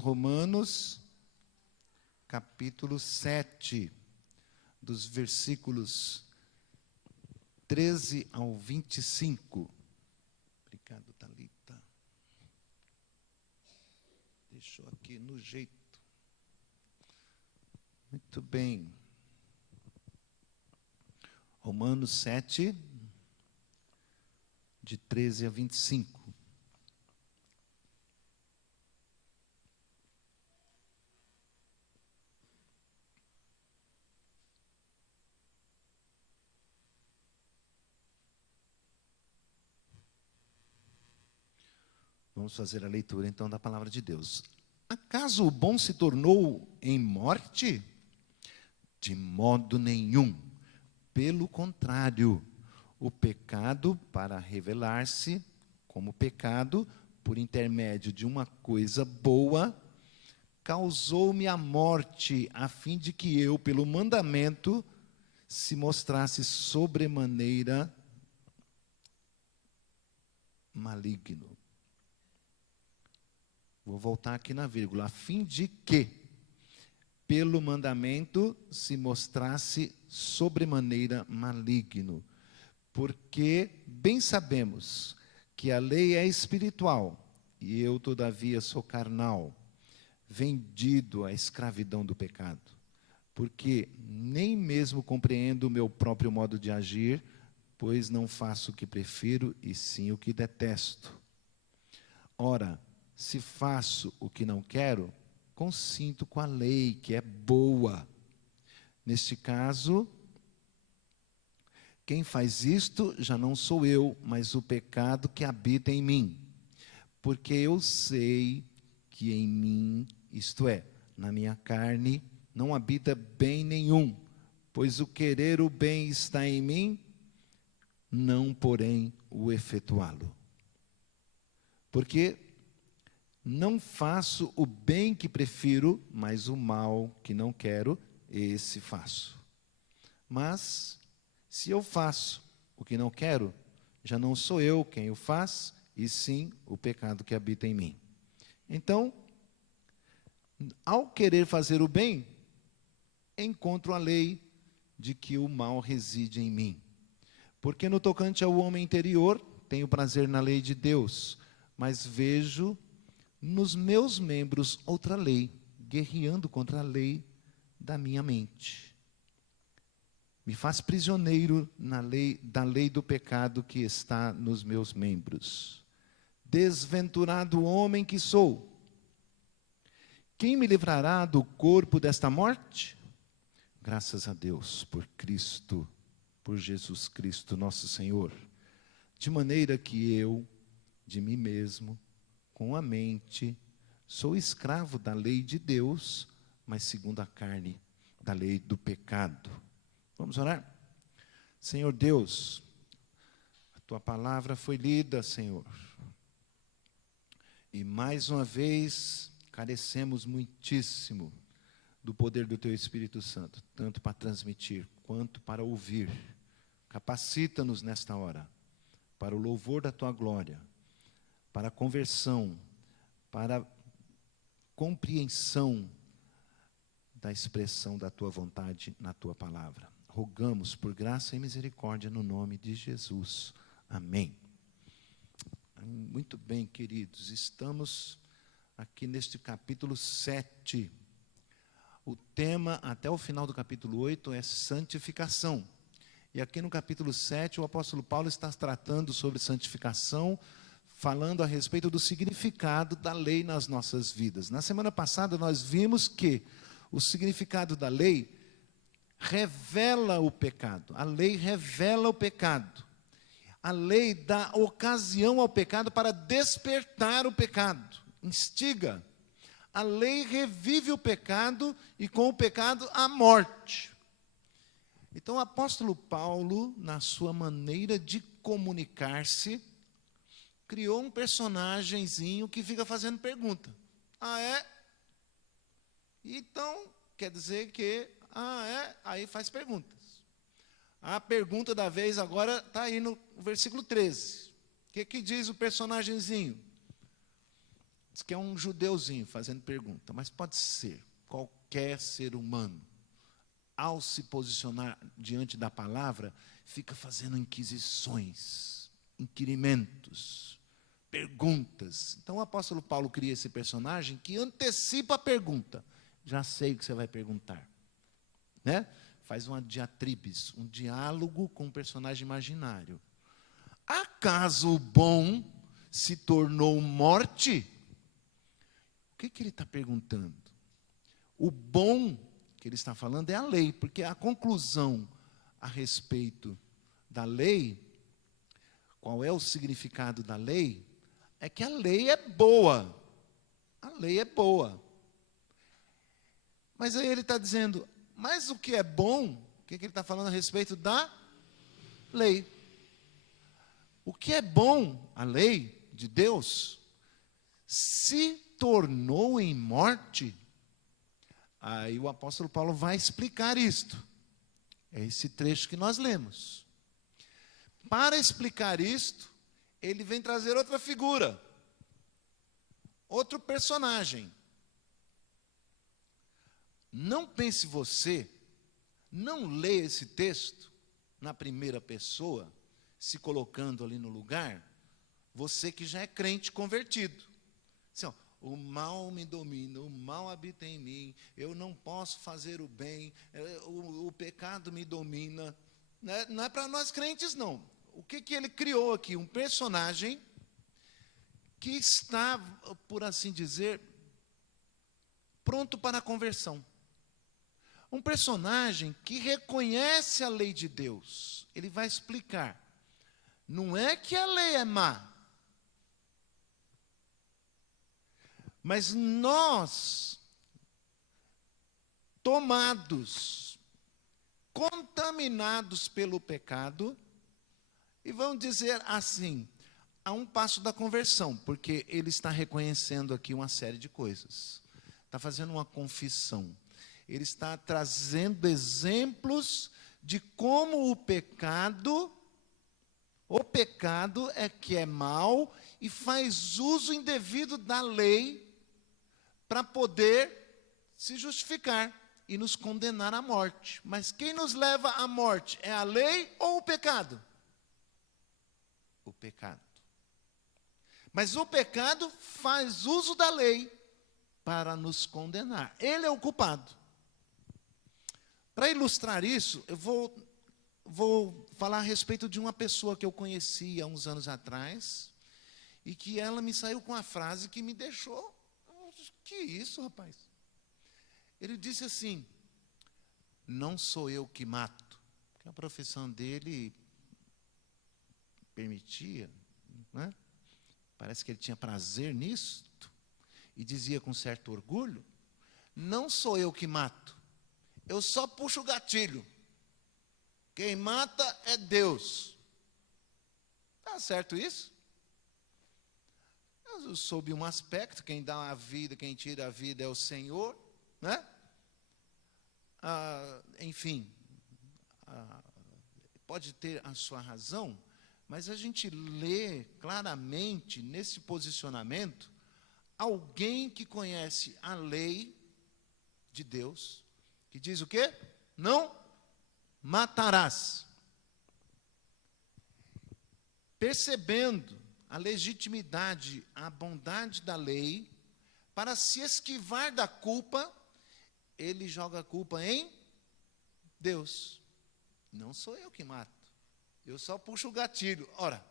Romanos, capítulo 7, dos versículos 13 ao 25. Obrigado, Thalita. Deixou aqui no jeito. Muito bem. Romanos 7, de 13 a 25. Vamos fazer a leitura, então, da palavra de Deus. Acaso o bom se tornou em morte? De modo nenhum. Pelo contrário, o pecado, para revelar-se como pecado, por intermédio de uma coisa boa, causou-me a morte, a fim de que eu, pelo mandamento, se mostrasse sobremaneira maligno. Vou voltar aqui na vírgula. A fim de que, pelo mandamento, se mostrasse sobremaneira maligno. Porque bem sabemos que a lei é espiritual, e eu, todavia, sou carnal, vendido à escravidão do pecado. Porque nem mesmo compreendo o meu próprio modo de agir, pois não faço o que prefiro, e sim o que detesto. Ora, se faço o que não quero, consinto com a lei, que é boa. Neste caso, quem faz isto já não sou eu, mas o pecado que habita em mim. Porque eu sei que em mim, isto é, na minha carne, não habita bem nenhum, pois o querer o bem está em mim, não, porém, o efetuá-lo. Porque não faço o bem que prefiro, mas o mal que não quero, esse faço. Mas, se eu faço o que não quero, já não sou eu quem o faz, e sim o pecado que habita em mim. Então, ao querer fazer o bem, encontro a lei de que o mal reside em mim. Porque no tocante ao homem interior, tenho prazer na lei de Deus, mas vejo nos meus membros outra lei, guerreando contra a lei da minha mente. Me faz prisioneiro da lei do pecado que está nos meus membros. Desventurado homem que sou, quem me livrará do corpo desta morte? Graças a Deus por Cristo, por Jesus Cristo nosso Senhor. De maneira que eu, de mim mesmo, com a mente, sou escravo da lei de Deus, mas segundo a carne, da lei do pecado. Vamos orar? Senhor Deus, a Tua palavra foi lida, Senhor. E mais uma vez, carecemos muitíssimo do poder do Teu Espírito Santo, tanto para transmitir, quanto para ouvir. Capacita-nos nesta hora, para o louvor da Tua glória, para a conversão, para a compreensão da expressão da Tua vontade na Tua palavra. Rogamos por graça e misericórdia no nome de Jesus. Amém. Muito bem, queridos, estamos aqui neste capítulo 7. O tema, até o final do capítulo 8, é santificação. E aqui no capítulo 7, o apóstolo Paulo está tratando sobre santificação, falando a respeito do significado da lei nas nossas vidas. Na semana passada nós vimos que o significado da lei revela o pecado. A lei revela o pecado. A lei dá ocasião ao pecado para despertar o pecado, instiga. A lei revive o pecado e com o pecado a morte. Então o apóstolo Paulo, na sua maneira de comunicar-se, criou um personagenzinho que fica fazendo pergunta. Ah, é? Então, quer dizer que, é? Aí faz perguntas. A pergunta da vez agora está aí no versículo 13. O que diz o personagenzinho? Diz que é um judeuzinho fazendo pergunta, mas pode ser qualquer ser humano, ao se posicionar diante da palavra, fica fazendo inquisições, inquirimentos, perguntas. Então o apóstolo Paulo cria esse personagem que antecipa a pergunta. Já sei o que você vai perguntar. Né? Faz uma diatribes, um diálogo com um personagem imaginário. Acaso o bom se tornou morte? O que ele está perguntando? O bom que ele está falando é a lei, porque a conclusão a respeito da lei, qual é o significado da lei? É que a lei é boa. A lei é boa. Mas aí ele está dizendo, mas o que é bom, o que ele está falando a respeito da lei? O que é bom, a lei de Deus, se tornou em morte. Aí o apóstolo Paulo vai explicar isto. É esse trecho que nós lemos. Para explicar isto, ele vem trazer outra figura, outro personagem. Não pense você, não leia esse texto na primeira pessoa, se colocando ali no lugar, você que já é crente convertido. Assim, ó, o mal me domina, o mal habita em mim, eu não posso fazer o bem, o pecado me domina. Não é para nós crentes, não. O que ele criou aqui? Um personagem que está, por assim dizer, pronto para a conversão. Um personagem que reconhece a lei de Deus. Ele vai explicar. Não é que a lei é má, mas nós, tomados, contaminados pelo pecado, e vamos dizer assim, a um passo da conversão, porque ele está reconhecendo aqui uma série de coisas, está fazendo uma confissão, ele está trazendo exemplos de como o pecado é que é mau e faz uso indevido da lei para poder se justificar e nos condenar à morte. Mas quem nos leva à morte é a lei ou o pecado? O pecado. Mas o pecado faz uso da lei para nos condenar. Ele é o culpado. Para ilustrar isso, eu vou falar a respeito de uma pessoa que eu conheci há uns anos atrás e que ela me saiu com uma frase que me deixou... Que isso, rapaz? Ele disse assim, não sou eu que mato, porque a profissão dele permitia, né? Parece que ele tinha prazer nisso, e dizia com certo orgulho, não sou eu que mato, eu só puxo o gatilho, quem mata é Deus. Está certo isso? Sob um aspecto, quem dá a vida, quem tira a vida é o Senhor, né? Enfim, pode ter a sua razão, mas a gente lê claramente nesse posicionamento alguém que conhece a lei de Deus, que diz o quê? Não matarás. Percebendo a legitimidade, a bondade da lei, para se esquivar da culpa, ele joga a culpa em Deus. Não sou eu que mato, eu só puxo o gatilho. Ora,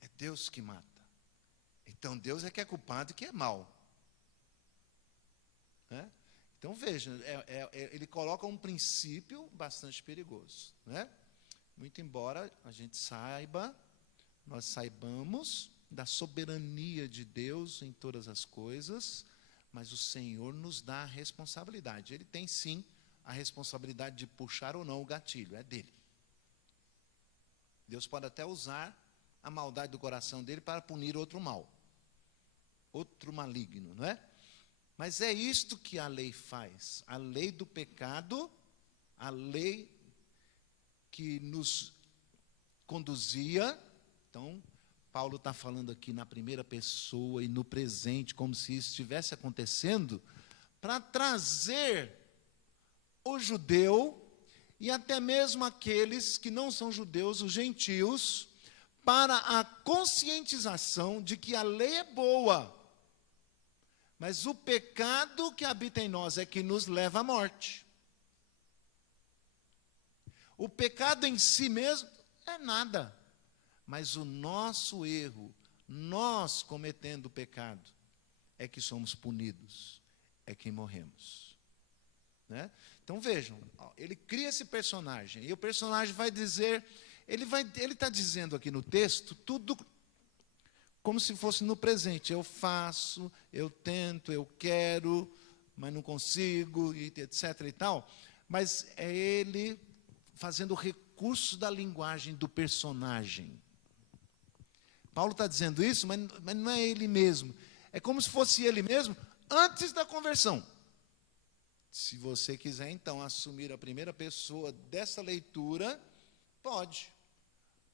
é Deus que mata. Então Deus é que é culpado e que é mau. Né? Então veja, ele coloca um princípio bastante perigoso. Né? Muito embora a gente nós saibamos da soberania de Deus em todas as coisas, mas o Senhor nos dá a responsabilidade. Ele tem sim a responsabilidade de puxar ou não o gatilho, é dele. Deus pode até usar a maldade do coração dele para punir outro mal, outro maligno, não é? Mas é isto que a lei faz. A lei do pecado, a lei que nos conduzia. Então, Paulo está falando aqui na primeira pessoa e no presente, como se isso estivesse acontecendo, para trazer o judeu e até mesmo aqueles que não são judeus, os gentios, para a conscientização de que a lei é boa, mas o pecado que habita em nós é que nos leva à morte. O pecado em si mesmo é nada, mas o nosso erro, nós cometendo o pecado, é que somos punidos, é que morremos. Né? Então vejam, ele cria esse personagem, e o personagem vai dizer, ele está dizendo aqui no texto, tudo como se fosse no presente. Eu faço, eu tento, eu quero, mas não consigo, etc. e tal. Mas é ele fazendo o recurso da linguagem do personagem. Paulo está dizendo isso, mas não é ele mesmo. É como se fosse ele mesmo antes da conversão. Se você quiser, então, assumir a primeira pessoa dessa leitura, pode.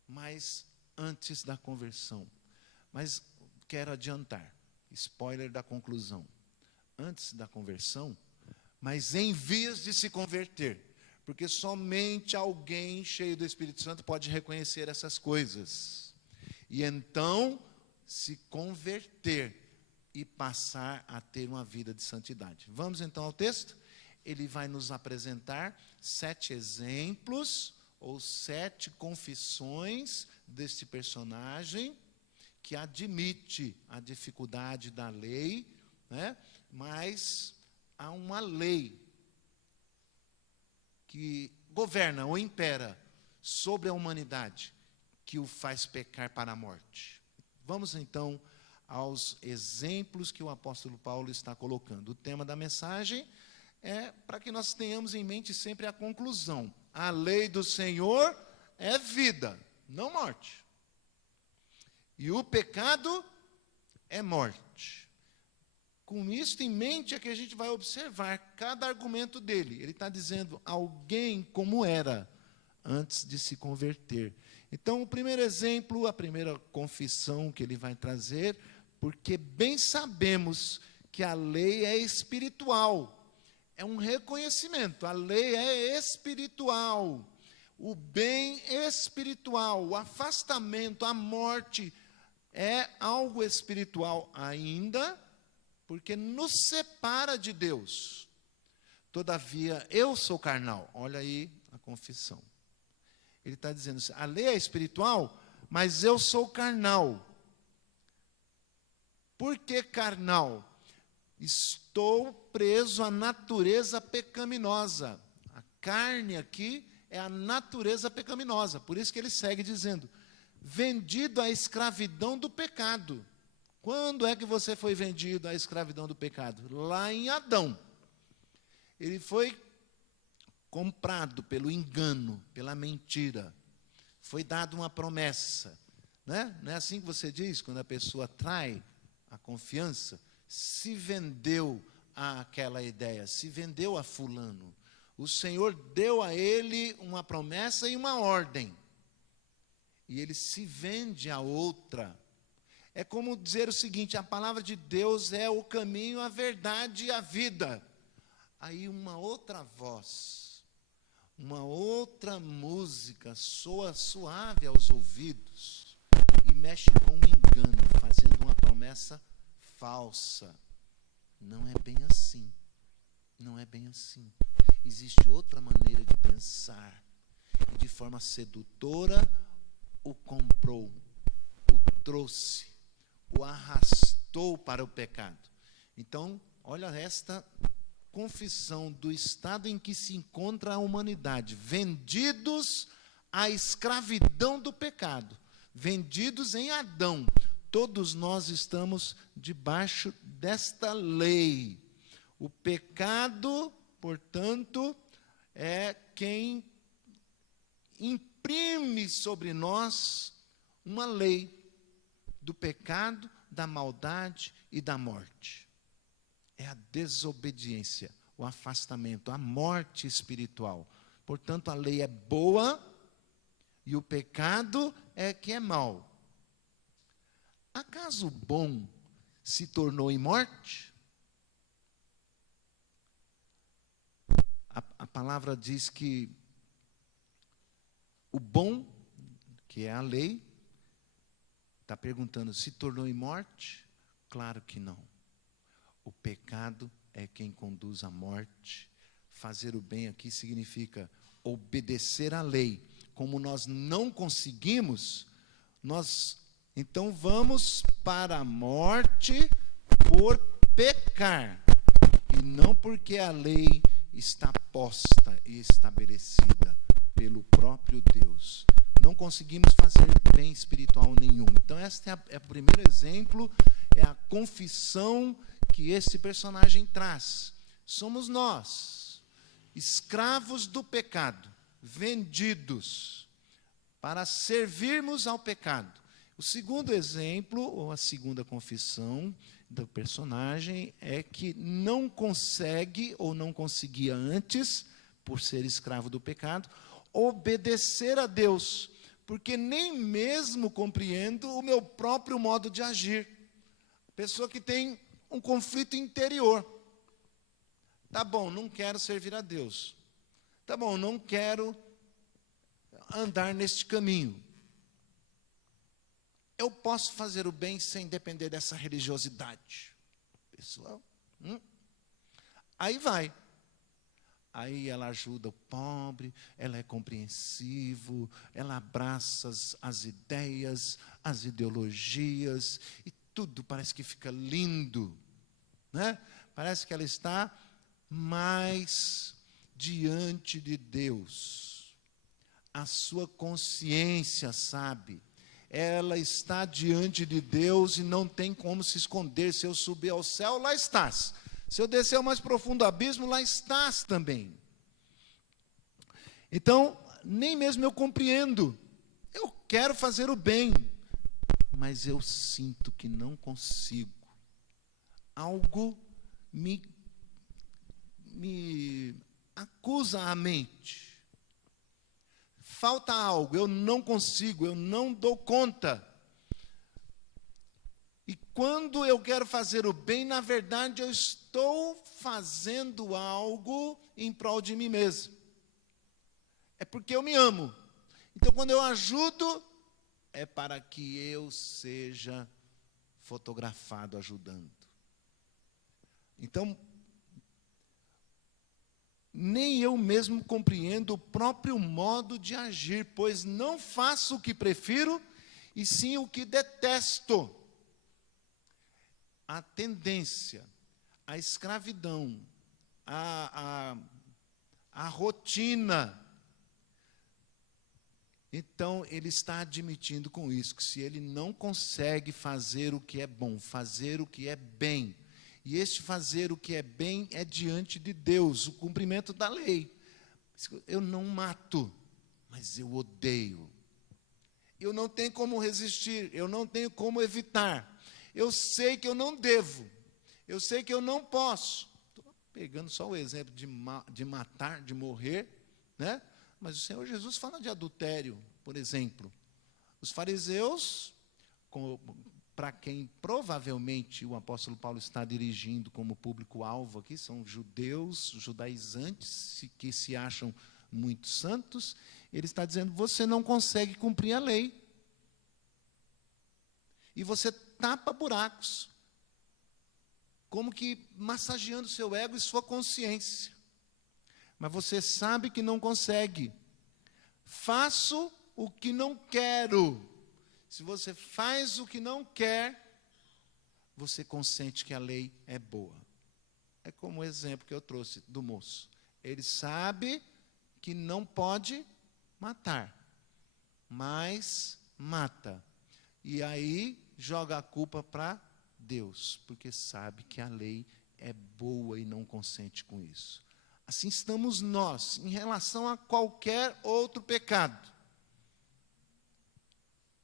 Mas antes da conversão. Mas quero adiantar, spoiler da conclusão. Antes da conversão, mas em vias de se converter. Porque somente alguém cheio do Espírito Santo pode reconhecer essas coisas. E então, se converter e passar a ter uma vida de santidade. Vamos então ao texto? Ele vai nos apresentar 7 exemplos, ou 7 confissões deste personagem, que admite a dificuldade da lei, né? Mas há uma lei que governa ou impera sobre a humanidade, que o faz pecar para a morte. Vamos então aos exemplos que o apóstolo Paulo está colocando. O tema da mensagem é para que nós tenhamos em mente sempre a conclusão. A lei do Senhor é vida, não morte. E o pecado é morte. Com isso em mente é que a gente vai observar cada argumento dele. Ele está dizendo alguém como era antes de se converter. Então, o primeiro exemplo, a primeira confissão que ele vai trazer, porque bem sabemos que a lei é espiritual. É um reconhecimento, a lei é espiritual. O bem espiritual, o afastamento, a morte é algo espiritual ainda, porque nos separa de Deus. Todavia, eu sou carnal. Olha aí a confissão. Ele está dizendo assim, a lei é espiritual, mas eu sou carnal. Por que carnal? Estou preso à natureza pecaminosa. A carne aqui é a natureza pecaminosa. Por isso que ele segue dizendo, vendido à escravidão do pecado. Quando é que você foi vendido à escravidão do pecado? Lá em Adão. Ele foi comprado pelo engano, pela mentira. Foi dada uma promessa. Né? Não é assim que você diz, quando a pessoa trai a confiança? Se vendeu àquela ideia, se vendeu a fulano. O Senhor deu a ele uma promessa e uma ordem. E ele se vende a outra. É como dizer o seguinte, a palavra de Deus é o caminho, a verdade e a vida. Aí uma outra voz, uma outra música soa suave aos ouvidos e mexe com um engano, fazendo uma promessa falsa. Não é bem assim. Não é bem assim. Existe outra maneira de pensar. E de forma sedutora, o comprou, o trouxe, o arrastou para o pecado. Então, olha esta confissão do estado em que se encontra a humanidade, vendidos à escravidão do pecado, vendidos em Adão. Todos nós estamos debaixo desta lei. O pecado, portanto, é quem imprime sobre nós uma lei do pecado, da maldade e da morte. É a desobediência, o afastamento, a morte espiritual. Portanto, a lei é boa e o pecado é que é mau. Acaso o bom se tornou em morte? A palavra diz que o bom, que é a lei, está perguntando, se tornou em morte? Claro que não. O pecado é quem conduz à morte. Fazer o bem aqui significa obedecer à lei. Como nós não conseguimos, nós então vamos para a morte por pecar. E não porque a lei está posta e estabelecida pelo próprio Deus. Não conseguimos fazer bem espiritual nenhum. Então, este é o primeiro exemplo, é a confissão que esse personagem traz. Somos nós, escravos do pecado, vendidos para servirmos ao pecado. O segundo exemplo, ou a segunda confissão do personagem, é que não consegue, ou não conseguia antes, por ser escravo do pecado, obedecer a Deus, porque nem mesmo compreendo o meu próprio modo de agir. Pessoa que tem um conflito interior. Tá bom, não quero servir a Deus. Tá bom, não quero andar neste caminho. Eu posso fazer o bem sem depender dessa religiosidade. Pessoal, aí vai. Aí ela ajuda o pobre, ela é compreensiva, ela abraça as ideias, as ideologias, e tudo parece que fica lindo, né? Parece que ela está mais diante de Deus. A sua consciência sabe. Ela está diante de Deus e não tem como se esconder. Se eu subir ao céu, lá estás. Se eu descer ao mais profundo abismo, lá estás também. Então, nem mesmo eu compreendo. Eu quero fazer o bem, mas eu sinto que não consigo. Algo me acusa a mente. Falta algo, eu não consigo, eu não dou conta. E quando eu quero fazer o bem, na verdade eu estou fazendo algo em prol de mim mesmo. É porque eu me amo. Então, quando eu ajudo, é para que eu seja fotografado ajudando. Então, nem eu mesmo compreendo o próprio modo de agir, pois não faço o que prefiro, e sim o que detesto. A tendência, a escravidão, a rotina. Então, ele está admitindo com isso, que se ele não consegue fazer o que é bom, fazer o que é bem, e este fazer o que é bem é diante de Deus, o cumprimento da lei. Eu não mato, mas eu odeio. Eu não tenho como resistir, eu não tenho como evitar. Eu sei que eu não devo, eu sei que eu não posso. Estou pegando só o exemplo de matar, de morrer, né? Mas o Senhor Jesus fala de adultério, por exemplo. Os fariseus, para quem provavelmente o apóstolo Paulo está dirigindo como público-alvo aqui, são judeus, judaizantes, que se acham muito santos. Ele está dizendo, você não consegue cumprir a lei. E você tapa buracos, como que massageando seu ego e sua consciência. Mas você sabe que não consegue. Faço o que não quero. Se você faz o que não quer, você consente que a lei é boa. É como o exemplo que eu trouxe do moço. Ele sabe que não pode matar, mas mata. E aí joga a culpa para Deus, porque sabe que a lei é boa e não consente com isso. Assim estamos nós, em relação a qualquer outro pecado.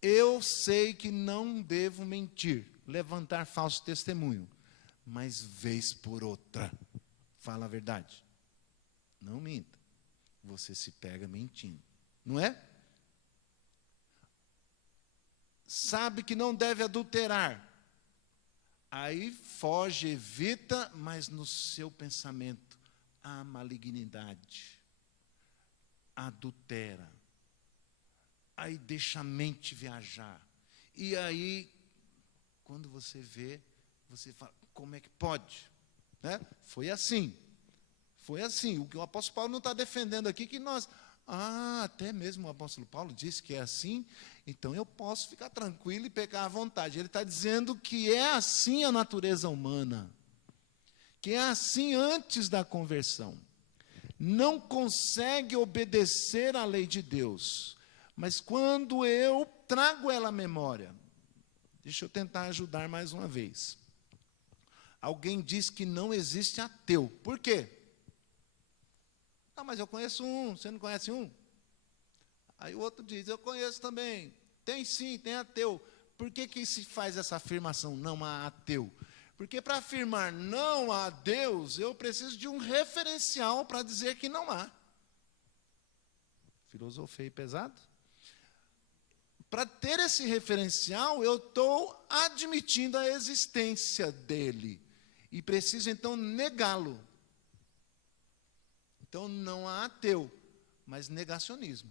Eu sei que não devo mentir, levantar falso testemunho, mas vez por outra, fala a verdade. Não minta. Você se pega mentindo, não é? sabe que não deve adulterar. Aí foge, evita, mas no seu pensamento há malignidade, adultera. Aí deixa a mente viajar. E aí, quando você vê, você fala, como é que pode? Né? Foi assim. O que o apóstolo Paulo não está defendendo aqui, que nós... até mesmo o apóstolo Paulo disse que é assim, então eu posso ficar tranquilo e pecar à vontade. Ele está dizendo que é assim a natureza humana, que é assim antes da conversão. Não consegue obedecer à lei de Deus, mas quando eu trago ela à memória, deixa eu tentar ajudar mais uma vez. Alguém diz que não existe ateu. Por quê? Mas eu conheço um, você não conhece um? Aí o outro diz, eu conheço também. Tem sim, tem ateu. Por que se faz essa afirmação, não há ateu? Porque para afirmar não há Deus, eu preciso de um referencial para dizer que não há. Filosofei pesado? Para ter esse referencial, eu estou admitindo a existência dele. E preciso, então, negá-lo. Então, não há ateu, mas negacionismo.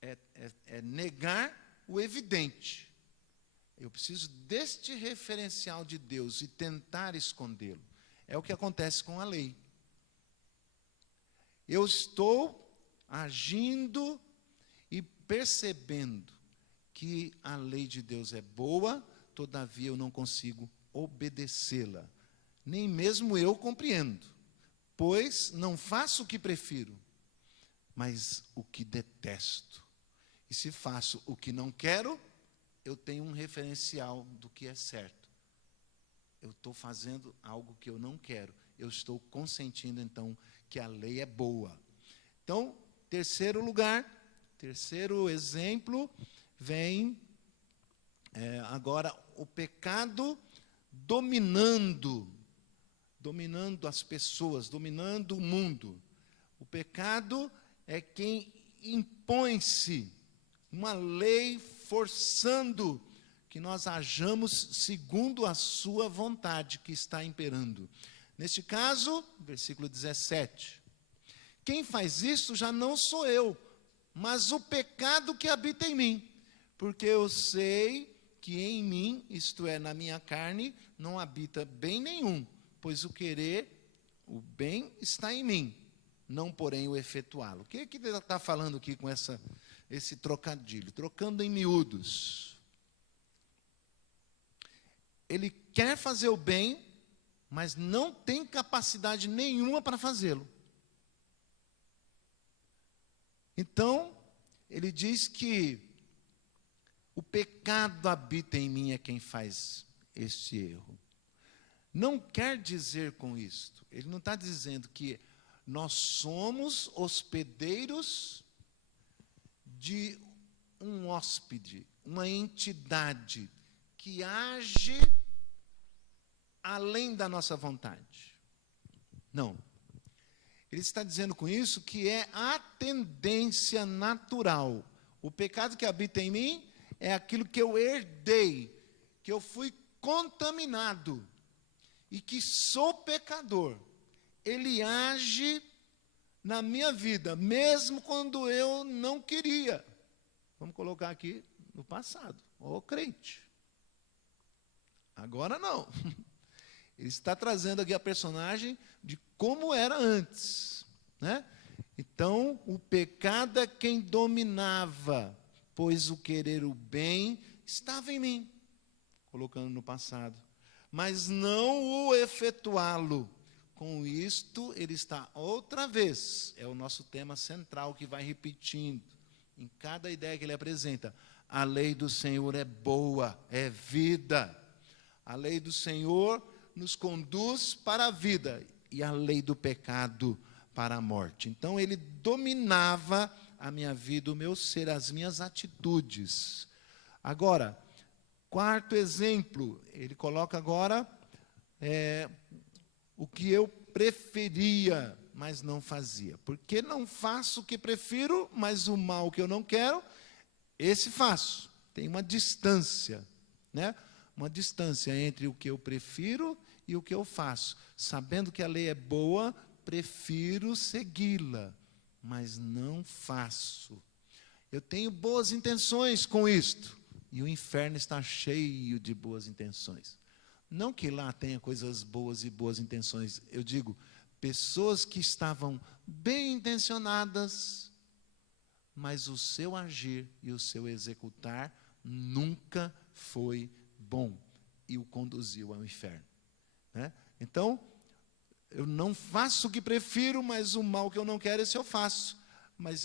É negar o evidente. Eu preciso deste referencial de Deus e tentar escondê-lo. É o que acontece com a lei. Eu estou agindo e percebendo que a lei de Deus é boa, todavia eu não consigo obedecê-la. Nem mesmo eu compreendo. Pois não faço o que prefiro, mas o que detesto. E se faço o que não quero, eu tenho um referencial do que é certo. Eu estou fazendo algo que eu não quero. Eu estou consentindo, então, que a lei é boa. Então, terceiro lugar, terceiro exemplo, vem agora o pecado dominando as pessoas, dominando o mundo. O pecado é quem impõe-se uma lei forçando que nós hajamos segundo a sua vontade que está imperando. Neste caso, versículo 17. Quem faz isso já não sou eu, mas o pecado que habita em mim. Porque eu sei que em mim, isto é, na minha carne, não habita bem nenhum. Pois o querer, o bem, está em mim, não porém o efetuá-lo. O que ele está falando aqui com esse trocadilho? Trocando em miúdos. Ele quer fazer o bem, mas não tem capacidade nenhuma para fazê-lo. Então, ele diz que o pecado habita em mim é quem faz este erro. Não quer dizer com isto, ele não está dizendo que nós somos hospedeiros de um hóspede, uma entidade que age além da nossa vontade. Não. Ele está dizendo com isso que é a tendência natural. O pecado que habita em mim é aquilo que eu herdei, que eu fui contaminado. E que sou pecador, ele age na minha vida, mesmo quando eu não queria. Vamos colocar aqui no passado, ô crente. Agora não. Ele está trazendo aqui a personagem de como era antes, né? Então, o pecado é quem dominava, pois o querer o bem estava em mim, colocando no passado. Mas não o efetuá-lo. Com isto, ele está outra vez, é o nosso tema central que vai repetindo, em cada ideia que ele apresenta. A lei do Senhor é boa, é vida. A lei do Senhor nos conduz para a vida, e a lei do pecado para a morte. Então, ele dominava a minha vida, o meu ser, as minhas atitudes. Agora, quarto exemplo, ele coloca agora o que eu preferia, mas não fazia. Porque não faço o que prefiro, mas o mal que eu não quero, esse faço. tem uma distância, né? Uma distância entre o que eu prefiro e o que eu faço. Sabendo que a lei é boa, prefiro segui-la, mas não faço. Eu tenho boas intenções com isto, e o inferno está cheio de boas intenções. Não que lá tenha coisas boas e boas intenções, eu digo, pessoas que estavam bem intencionadas, mas o seu agir e o seu executar nunca foi bom e o conduziu ao inferno, né? Então, eu não faço o que prefiro, mas o mal que eu não quero, esse eu faço. Mas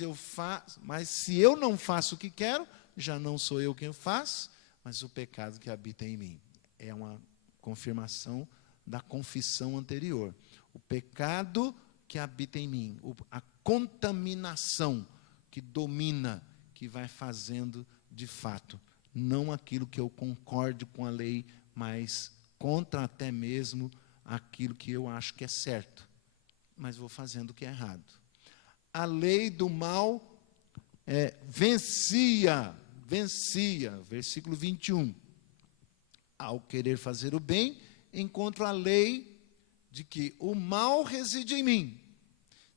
se eu não faço o que quero, já não sou eu quem faz, mas o pecado que habita em mim. É uma confirmação da confissão anterior. O pecado que habita em mim, a contaminação que domina, que vai fazendo de fato, não aquilo que eu concorde com a lei, mas contra até mesmo aquilo que eu acho que é certo, mas vou fazendo o que é errado. A lei do mal vencia, versículo 21. Ao querer fazer o bem, encontro a lei de que o mal reside em mim.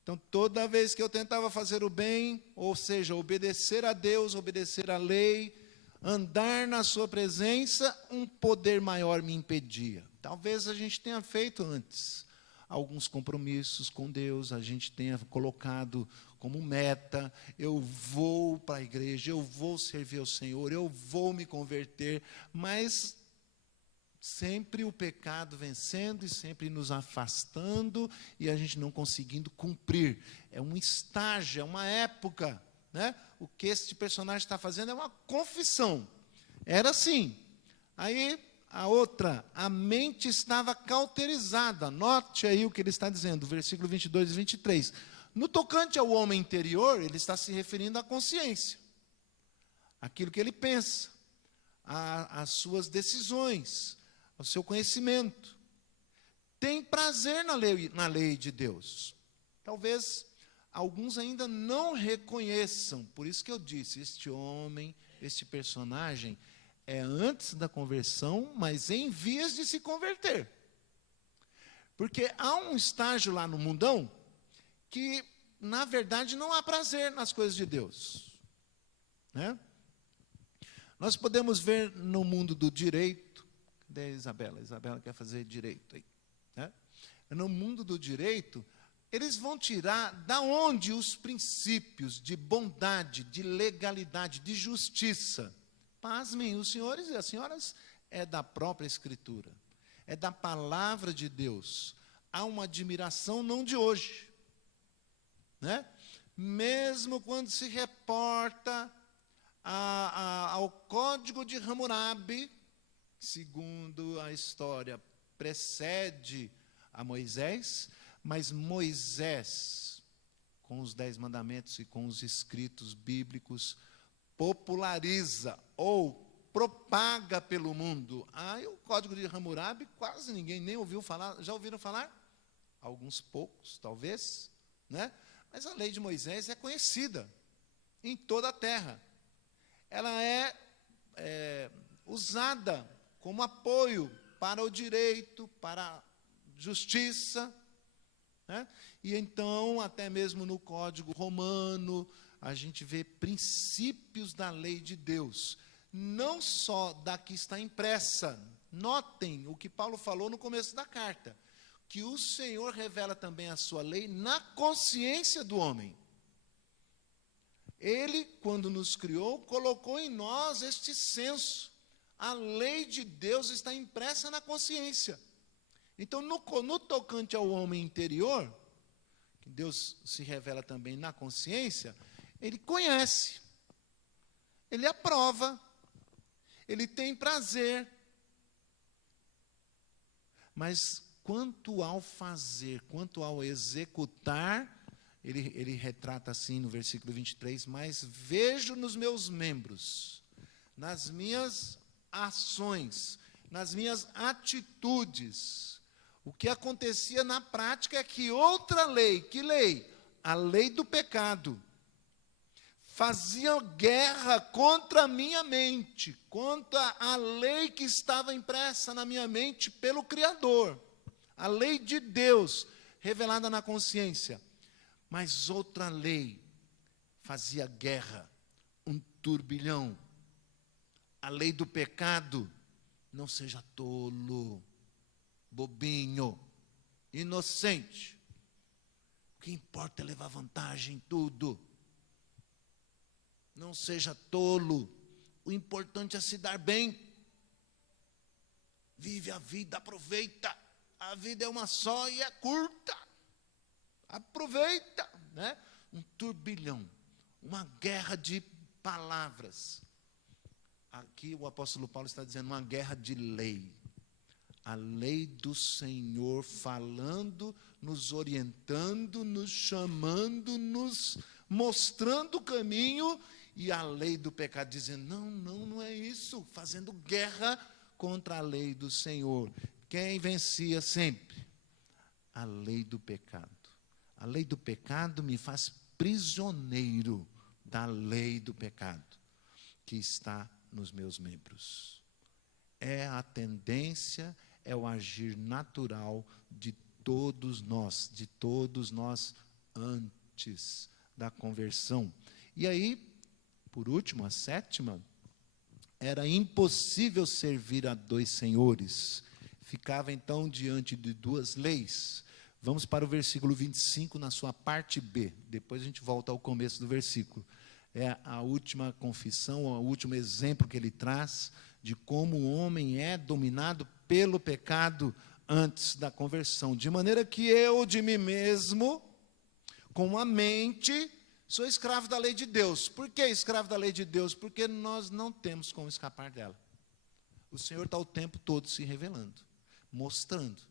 Então, toda vez que eu tentava fazer o bem, ou seja, obedecer a Deus, obedecer à lei, andar na sua presença, um poder maior me impedia. Talvez a gente tenha feito antes alguns compromissos com Deus, a gente tenha colocado como meta, eu vou para a igreja, eu vou servir ao Senhor, eu vou me converter, mas sempre o pecado vencendo e sempre nos afastando e a gente não conseguindo cumprir. É um estágio, é uma época, né? O que este personagem está fazendo é uma confissão. Era assim. Aí, a outra, a mente estava cauterizada. Note aí o que ele está dizendo, versículo 22 e 23. No tocante ao homem interior, ele está se referindo à consciência. Aquilo que ele pensa, às suas decisões, ao seu conhecimento. Tem prazer na lei de Deus. Talvez alguns ainda não reconheçam. Por isso que eu disse, este homem, este personagem, é antes da conversão, mas em vias de se converter. Porque há um estágio lá no mundão que, na verdade, não há prazer nas coisas de Deus, né? Nós podemos ver no mundo do direito. Cadê a Isabela? A Isabela quer fazer direito aí, né? No mundo do direito, eles vão tirar da onde os princípios de bondade, de legalidade, de justiça. Pasmem, os senhores e as senhoras, é da própria Escritura, é da palavra de Deus. Há uma admiração não de hoje, né? Mesmo quando se reporta ao Código de Hammurabi, segundo a história, precede a Moisés, mas Moisés, com os 10 mandamentos e com os escritos bíblicos, populariza ou propaga pelo mundo. Aí o Código de Hammurabi quase ninguém nem ouviu falar. Já ouviram falar? Alguns poucos, talvez, né? Mas a lei de Moisés é conhecida em toda a terra. Ela é usada como apoio para o direito, para a justiça, né? E então, até mesmo no Código Romano, a gente vê princípios da lei de Deus, não só da que está impressa. Notem o que Paulo falou no começo da carta, que o Senhor revela também a sua lei na consciência do homem. Ele, quando nos criou, colocou em nós este senso. A lei de Deus está impressa na consciência. Então, no tocante ao homem interior, que Deus se revela também na consciência, ele conhece, ele aprova, ele tem prazer. Mas quanto ao fazer, quanto ao executar, ele retrata assim no versículo 23, mas vejo nos meus membros, nas minhas ações, nas minhas atitudes, o que acontecia na prática é que outra lei, que lei? A lei do pecado, fazia guerra contra a minha mente, contra a lei que estava impressa na minha mente pelo Criador, a lei de Deus, revelada na consciência. Mas outra lei fazia guerra, um turbilhão, a lei do pecado. Não seja tolo, bobinho, inocente. O que importa é levar vantagem em tudo. Não seja tolo. O importante é se dar bem. Vive a vida, aproveita. A vida é uma só e é curta. Aproveita, né? Um turbilhão, uma guerra de palavras. Aqui o apóstolo Paulo está dizendo uma guerra de lei. A lei do Senhor falando, nos orientando, nos chamando, nos mostrando o caminho, e a lei do pecado dizendo, não é isso, fazendo guerra contra a lei do Senhor. Quem vencia sempre? A lei do pecado. A lei do pecado me faz prisioneiro da lei do pecado que está nos meus membros. É a tendência, é o agir natural de todos nós antes da conversão. E aí, por último, a sétima, era impossível servir a dois senhores. Ficava então diante de duas leis. Vamos para o versículo 25, na sua parte B. Depois a gente volta ao começo do versículo. É a última confissão, o último exemplo que ele traz de como o homem é dominado pelo pecado antes da conversão. De maneira que eu, de mim mesmo, com a mente, sou escravo da lei de Deus. Por que escravo da lei de Deus? Porque nós não temos como escapar dela. O Senhor está o tempo todo se revelando, mostrando.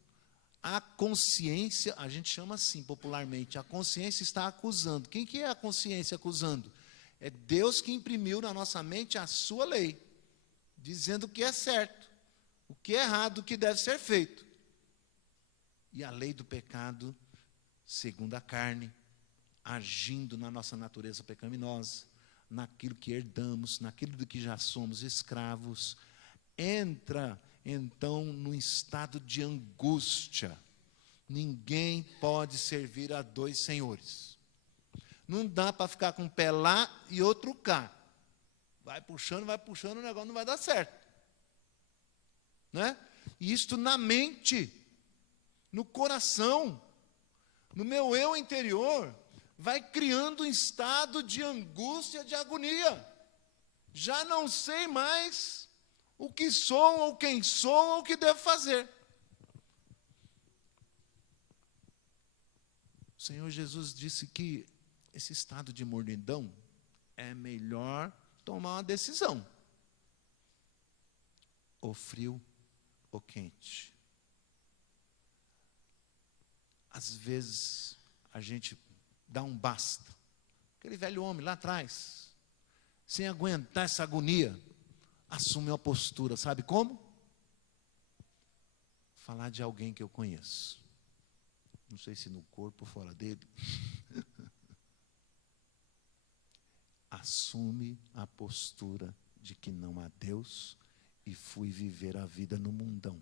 A consciência, a gente chama assim popularmente, a consciência está acusando. Quem que é a consciência acusando? É Deus que imprimiu na nossa mente a sua lei, dizendo o que é certo, o que é errado, o que deve ser feito. E a lei do pecado, segundo a carne, agindo na nossa natureza pecaminosa, naquilo que herdamos, naquilo do que já somos escravos, entra então num estado de angústia. Ninguém pode servir a dois senhores. Não dá para ficar com um pé lá e outro cá. Vai puxando, o negócio não vai dar certo. Né? E isto na mente, no coração, no meu eu interior, vai criando um estado de angústia, de agonia. Já não sei mais o que sou, ou quem sou, ou o que devo fazer. O Senhor Jesus disse que esse estado de mornidão é melhor tomar uma decisão. Ou frio ou quente. Às vezes a gente dá um basta. Aquele velho homem lá atrás, sem aguentar essa agonia, assume uma postura, sabe como? Falar de alguém que eu conheço. Não sei se no corpo ou fora dele. Assume a postura de que não há Deus e fui viver a vida no mundão.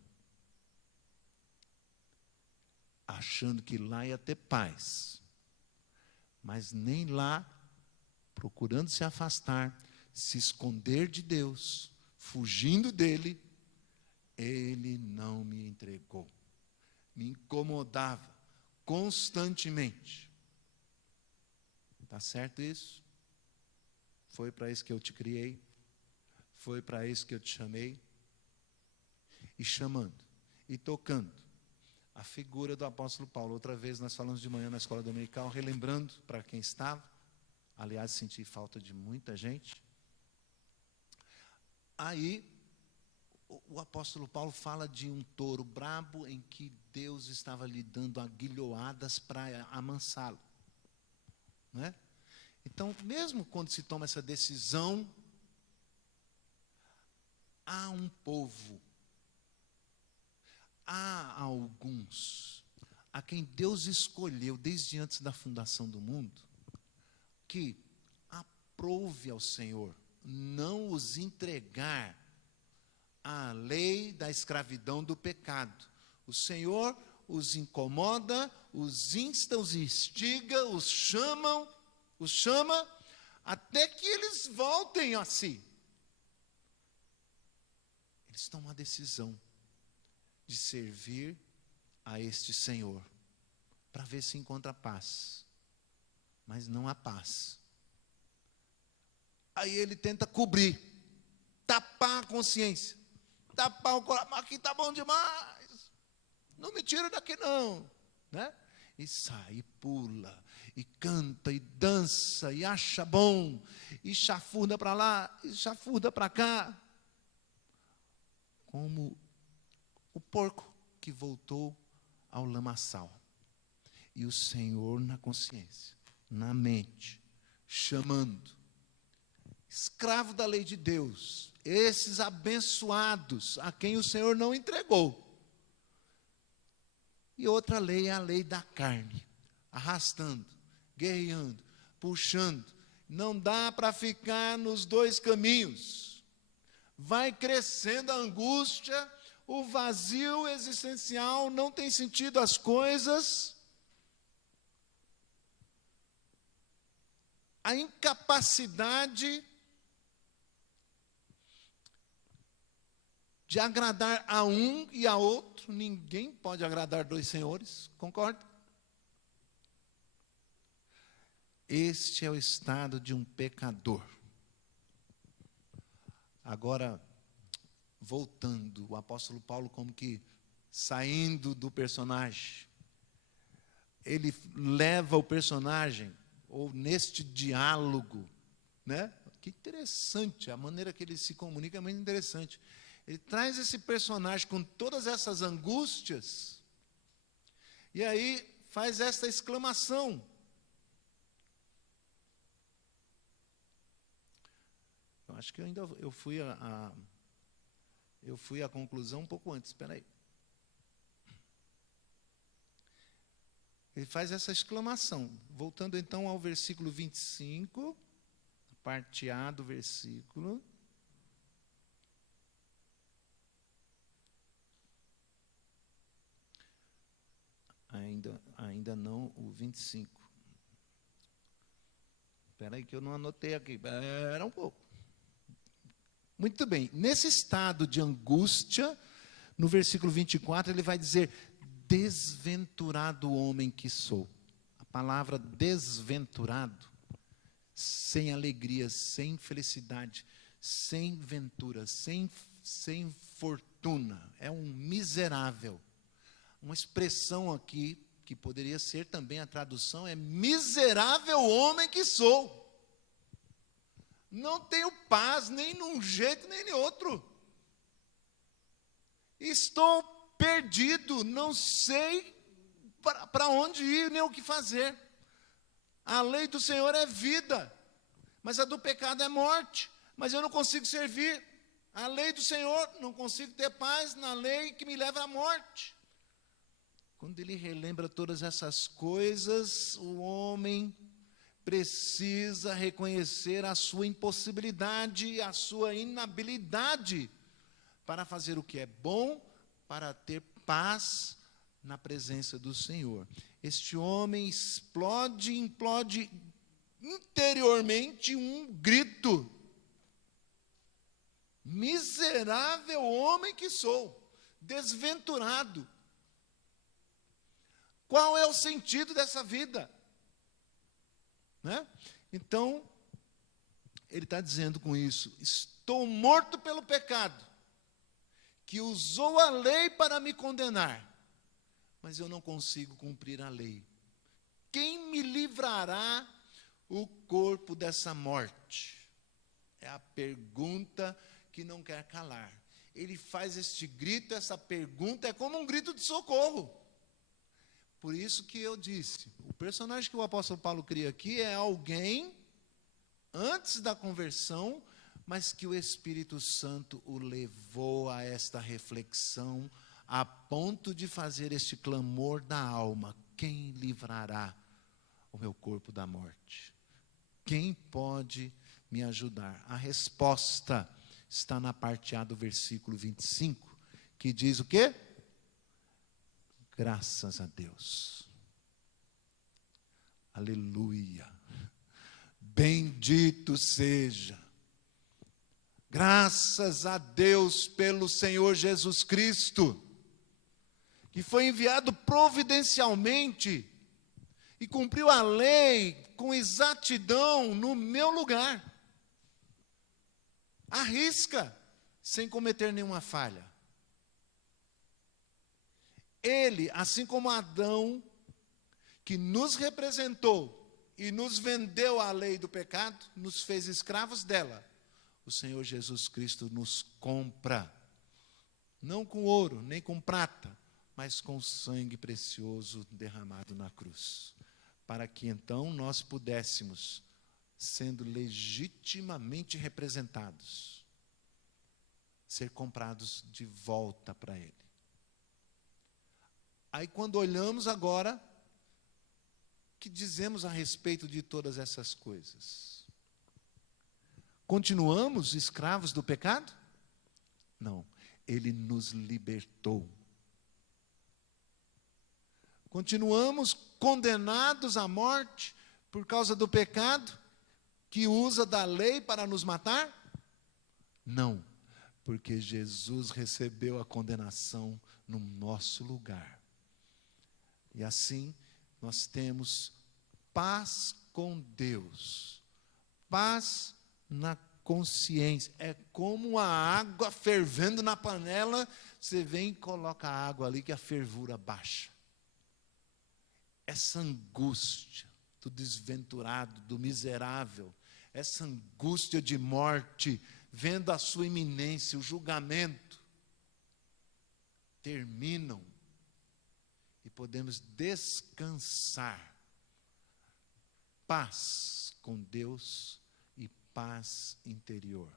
Achando que lá ia ter paz. Mas nem lá, procurando se afastar, se esconder de Deus, fugindo dele, ele não me entregou. Me incomodava constantemente. Está certo isso? Foi para isso que eu te criei. Foi para isso que eu te chamei. E chamando, e tocando. A figura do apóstolo Paulo. Outra vez nós falamos de manhã na escola dominical, relembrando para quem estava. Aliás, senti falta de muita gente. Aí, o apóstolo Paulo fala de um touro brabo em que Deus estava lhe dando aguilhoadas para amansá-lo. Não é? Então, mesmo quando se toma essa decisão, há um povo, há alguns, a quem Deus escolheu desde antes da fundação do mundo, que aprouve ao Senhor não os entregar à lei da escravidão do pecado. O Senhor os incomoda, os insta, os instiga, os chama, até que eles voltem a si. Eles tomam a decisão de servir a este Senhor, para ver se encontra paz. Mas não há paz. Aí ele tenta cobrir, tapar a consciência, tapar o coração. Aqui está bom demais, não me tira daqui não, né? E sai, e pula, e canta, e dança, e acha bom, e chafurda para lá, e chafurda para cá, como o porco que voltou ao lamaçal. E o Senhor na consciência, na mente, chamando, escravo da lei de Deus, esses abençoados, a quem o Senhor não entregou. E outra lei é a lei da carne, arrastando, guerreando, puxando. Não dá para ficar nos dois caminhos. Vai crescendo a angústia, o vazio existencial, não tem sentido as coisas. A incapacidade de agradar a um e a outro. Ninguém pode agradar dois senhores, concorda? Este é o estado de um pecador. Agora, voltando, o apóstolo Paulo como que saindo do personagem, ele leva o personagem, ou neste diálogo, né? Que interessante, a maneira que ele se comunica é muito interessante. Ele traz esse personagem com todas essas angústias, e aí faz essa exclamação. Eu acho que eu fui à conclusão um pouco antes, espera aí. Ele faz essa exclamação, voltando então ao versículo 25, a parte A do versículo. Ainda não o 25. Espera aí que eu não anotei aqui, espera um pouco. Muito bem, nesse estado de angústia, no versículo 24, ele vai dizer: desventurado homem que sou. A palavra desventurado, sem alegria, sem felicidade, sem ventura, sem fortuna, é um miserável. Uma expressão aqui, que poderia ser também a tradução, é miserável homem que sou. Não tenho paz nem num jeito nem em outro. Estou perdido, não sei para onde ir nem o que fazer. A lei do Senhor é vida, mas a do pecado é morte. Mas eu não consigo servir a lei do Senhor, não consigo ter paz na lei que me leva à morte. Quando ele relembra todas essas coisas, o homem precisa reconhecer a sua impossibilidade, a sua inabilidade para fazer o que é bom, para ter paz na presença do Senhor. Este homem implode interiormente um grito: miserável homem que sou, desventurado. Qual é o sentido dessa vida? Né? Então, ele está dizendo com isso: estou morto pelo pecado, que usou a lei para me condenar, mas eu não consigo cumprir a lei. Quem me livrará o corpo dessa morte? É a pergunta que não quer calar. Ele faz este grito, essa pergunta é como um grito de socorro. Por isso que eu disse, o personagem que o apóstolo Paulo cria aqui é alguém antes da conversão, mas que o Espírito Santo o levou a esta reflexão, a ponto de fazer este clamor da alma: quem livrará o meu corpo da morte? Quem pode me ajudar? A resposta está na parte A do versículo 25, que diz o quê? Graças a Deus. Aleluia. Bendito seja. Graças a Deus pelo Senhor Jesus Cristo, que foi enviado providencialmente e cumpriu a lei com exatidão no meu lugar. À risca, sem cometer nenhuma falha. Ele, assim como Adão, que nos representou e nos vendeu a lei do pecado, nos fez escravos dela, o Senhor Jesus Cristo nos compra, não com ouro, nem com prata, mas com sangue precioso derramado na cruz, para que então nós pudéssemos, sendo legitimamente representados, ser comprados de volta para Ele. Aí quando olhamos agora, o que dizemos a respeito de todas essas coisas? Continuamos escravos do pecado? Não, Ele nos libertou. Continuamos condenados à morte por causa do pecado que usa da lei para nos matar? Não, porque Jesus recebeu a condenação no nosso lugar. E assim nós temos paz com Deus, paz na consciência. É como a água fervendo na panela, você vem e coloca a água ali que a fervura baixa. Essa angústia do desventurado, do miserável, essa angústia de morte, vendo a sua iminência, o julgamento, terminam e podemos descansar. Paz com Deus e paz interior,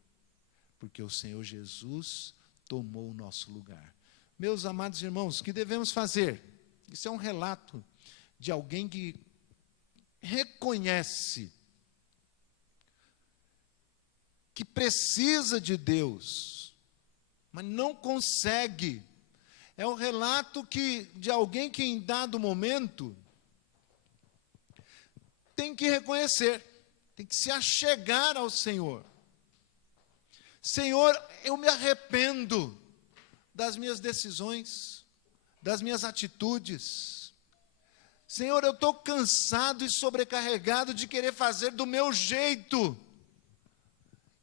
porque o Senhor Jesus tomou o nosso lugar. Meus amados irmãos, o que devemos fazer? Isso é um relato de alguém que reconhece que precisa de Deus, mas não consegue. É um relato de alguém que em dado momento tem que reconhecer, tem que se achegar ao Senhor. Senhor, eu me arrependo das minhas decisões, das minhas atitudes. Senhor, eu estou cansado e sobrecarregado de querer fazer do meu jeito.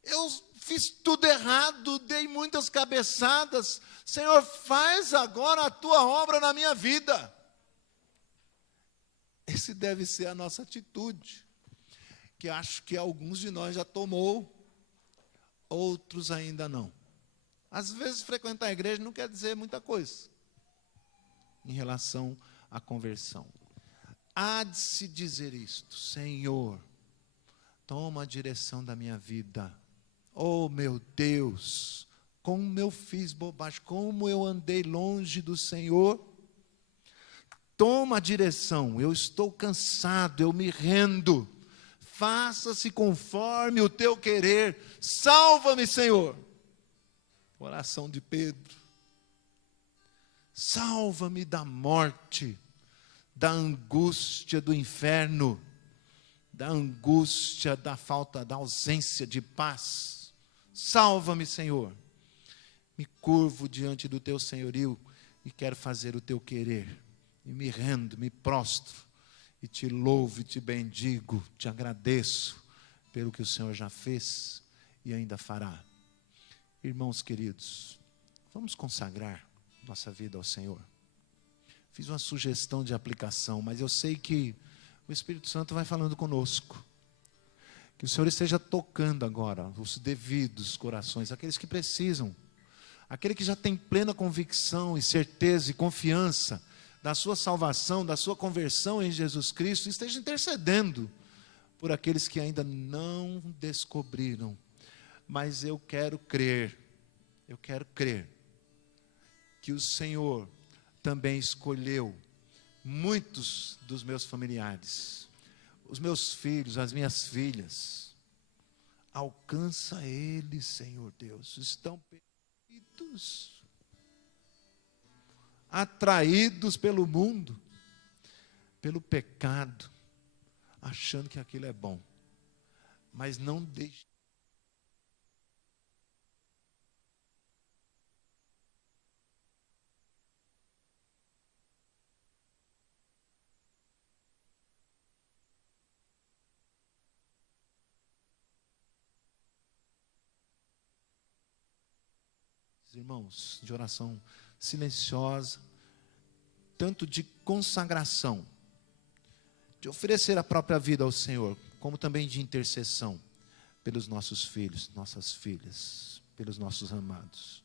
Eu fiz tudo errado, dei muitas cabeçadas. Senhor, faz agora a tua obra na minha vida. Esse deve ser a nossa atitude, que acho que alguns de nós já tomou, outros ainda não. Às vezes frequentar a igreja não quer dizer muita coisa em relação à conversão. Há de se dizer isto: Senhor, toma a direção da minha vida. Oh meu Deus, como eu fiz bobagem, como eu andei longe do Senhor. Toma a direção, eu estou cansado, eu me rendo. Faça-se conforme o teu querer. Salva-me, Senhor. Oração de Pedro. Salva-me da morte, da angústia do inferno, da angústia da falta, da ausência de paz. Salva-me, Senhor. Me curvo diante do teu senhorio e quero fazer o teu querer. E me rendo, me prostro, e te louvo e te bendigo, te agradeço pelo que o Senhor já fez e ainda fará. Irmãos queridos, vamos consagrar nossa vida ao Senhor. Fiz uma sugestão de aplicação, mas eu sei que o Espírito Santo vai falando conosco. Que o Senhor esteja tocando agora os devidos corações, aqueles que precisam, aquele que já tem plena convicção e certeza e confiança da sua salvação, da sua conversão em Jesus Cristo, esteja intercedendo por aqueles que ainda não descobriram. Mas eu quero crer que o Senhor também escolheu muitos dos meus familiares, os meus filhos, as minhas filhas, Alcança eles, Senhor Deus. Estão perdidos, atraídos pelo mundo, pelo pecado, achando que aquilo é bom. Mas não deixe. Irmãos, de oração silenciosa, tanto de consagração, de oferecer a própria vida ao Senhor, como também de intercessão pelos nossos filhos, nossas filhas, pelos nossos amados.